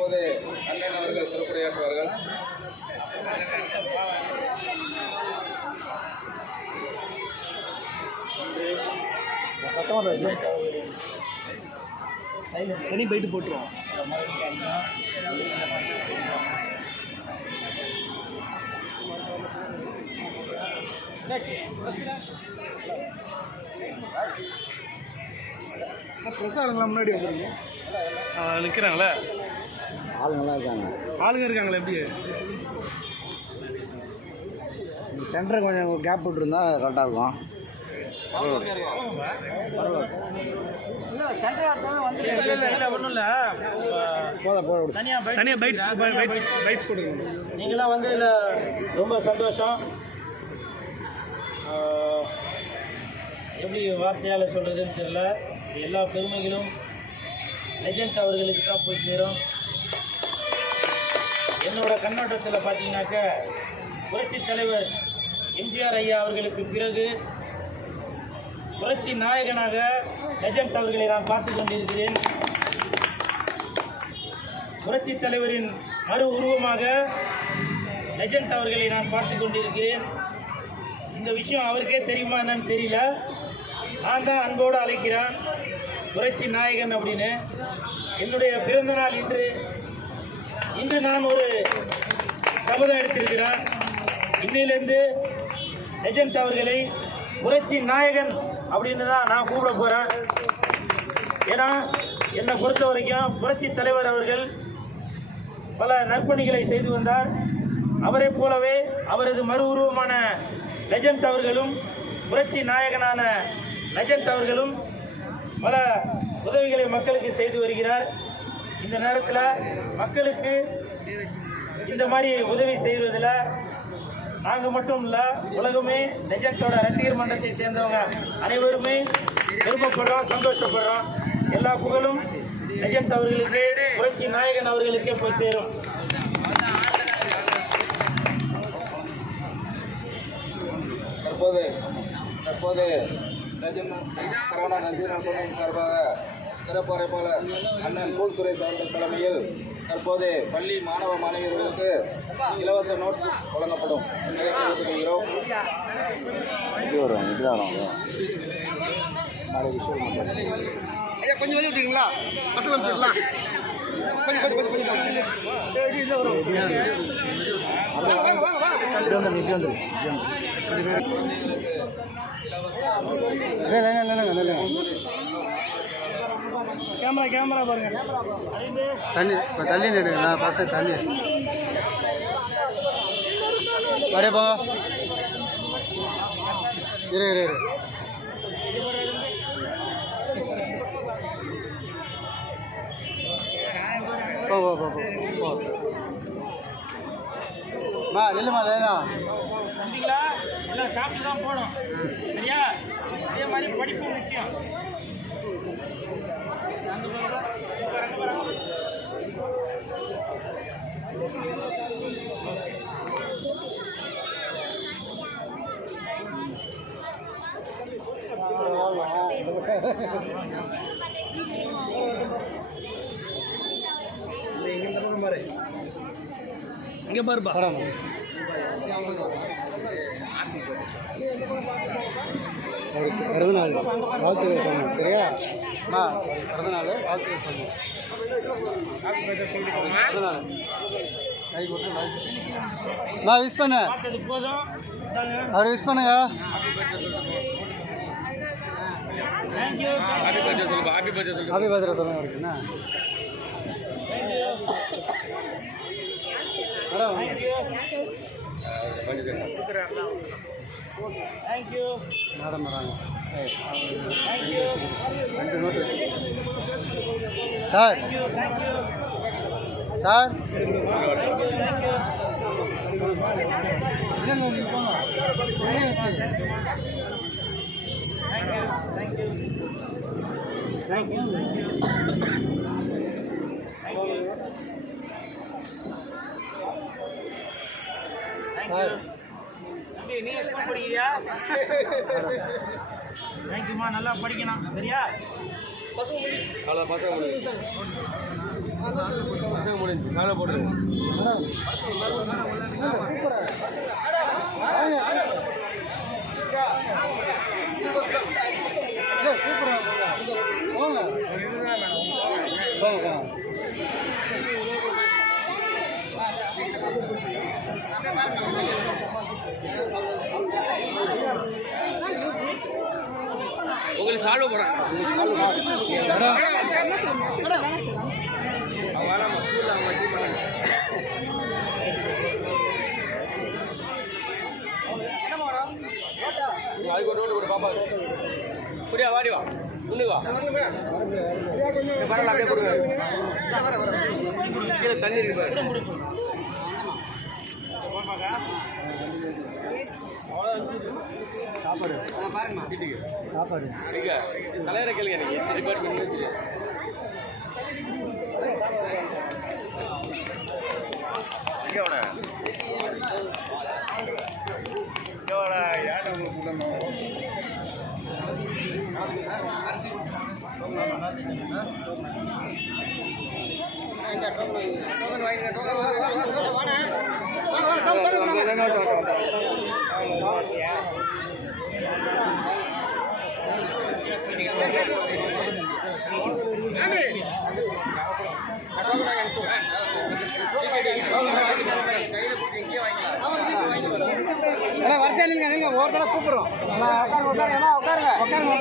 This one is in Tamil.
தற்போது அண்ணன் அவர்கள் சிறப்புரையாற்றுவார்கள். தனி போயிட்டு போட்டுருவோம். பிரசாரங்களா முன்னாடி வந்துருங்க. நிற்கிறாங்களே ஆளுங்களாம் இருக்காங்க. ஆளுங்க இருக்காங்களே எப்படி சென்டர் கொஞ்சம் கேப் விட்டுருந்தா கரெக்டாக இருக்கும். ஒன்றும் இல்லை, தனியாக பைட்ஸ் போட்டுருங்க. நீங்களாம் வந்து இதில் ரொம்ப சந்தோஷம். எப்படி வார்த்தையால் சொல்கிறதுன்னு தெரியல. எல்லா பெருமைகளும் லெஜண்ட் அவர்களுக்கு தான் போய் சேரும். என்னோட கண்ணோட்டத்தில் பார்த்தீங்கன்னாக்க புரட்சி தலைவர் எம்ஜிஆர் ஐயா அவர்களுக்கு பிறகு புரட்சி நாயகனாக லெஜண்ட் அவர்களை நான் பார்த்து கொண்டிருக்கிறேன். புரட்சி தலைவரின் மறு உருவமாக லெஜண்ட் அவர்களை நான் பார்த்து கொண்டிருக்கிறேன். இந்த விஷயம் அவருக்கே தெரியுமா என்னன்னு தெரியல. நான் தான் அன்போடு அழைக்கிறேன் புரட்சி நாயகன் அப்படின்னு. என்னுடைய பிறந்த நாள் இன்று நான் ஒரு சபதம் எடுத்திருக்கிறேன். இன்னிலிருந்து லெஜண்ட் அவர்களை புரட்சி நாயகன் அப்படின்னு தான் நான் கூப்பிட போகிறேன். ஏன்னா என்னை பொறுத்த வரைக்கும் புரட்சி தலைவர் அவர்கள் பல நற்பணிகளை செய்து வந்தார். அவரை போலவே அவரது மறு உருவமான லெஜண்ட் அவர்களும் புரட்சி நாயகனான லெஜண்ட் அவர்களும் பல உதவிகளை மக்களுக்கு செய்து வருகிறார். இந்த நேரத்தில் மக்களுக்கு இந்த மாதிரி உதவி செய்வதில் நாங்கள் மட்டும் இல்லை, உலகமே லெஜண்டோட ரசிகர் மன்றத்தை சேர்ந்தவங்க அனைவருமே விருப்பப்படுறோம், சந்தோஷப்படுறோம். எல்லா புகழும் லெஜண்ட் அவர்களுக்கு, புரட்சி நாயகன் அவர்களுக்கே போய் சேரும். தற்போது லெஜண்ட் சரவணா நசீர் சார்பாக சிறப்பு அழைப்பாளர் அண்ணன் கூல்துறை சார்ந்த தலைமையில் தற்போது பள்ளி மாணவ மாணவியர்களுக்கு இலவச நோட் வழங்கப்படும். ஐயா கொஞ்சம் வெளியே விட்டீங்களா? பசங்க விட்டுங்களா? கேமரா பாருங்க. தண்ணி இப்போ தள்ளி நிடுங்களா? பசங்க தண்ணி அப்படியே போங்க. இரு போ மா இல்லைம்மா இல்லைண்ணா தம்பிங்களா எல்லாம் சாப்பிட்டு தான் போகணும், சரியா? அதே மாதிரி படிப்பு முக்கியம். இங்கே பாருப்பா. பிறந்தநாள் வாழ்த்துக்கள் சொன்னோம், சரியா? அம்மா பிறந்தநாள் வாழ்த்துக்கள் சொன்னோம். பிறந்தநாள் கை கொடுத்து நான் விஷ் பண்ண அவர் விஷ் பண்ணுங்க. ஹாப்பி பர்த்டே சொல்லுங்க இருக்குண்ணா. மேடம் வராங்க. ரெண்டு நோட்டு சார். Sir thank you. நீ ஸ்கூல் படிக்கிறியா? தேங்க்யூமா, நல்லா படிக்கணும், சரியா? அவ்வளோ பசங்க முடிஞ்சு காலை போட்டு மேடம் சூப்பரா சூப்பரா போங்க போங்க உங்களுக்கு சால்வ் போடுறாங்க அதுக்கு ஒரு ரோடு கொடு பாப்பா புரியா வாடி வா முன்னுக்கு வா பரவாயில்ல அப்படியே கொடுங்க கீழே தண்ணி இருக்கு பாரு சாப்பாடு பாருங்கம்மா வீட்டுக்கு சாப்பாடு இங்க தலைவரை கேளுங்க எனக்கு டிபார்ட்மெண்ட் வரச்சா நீங்க ஒருத்தர கூப்பிடுறோம் உட்காருங்க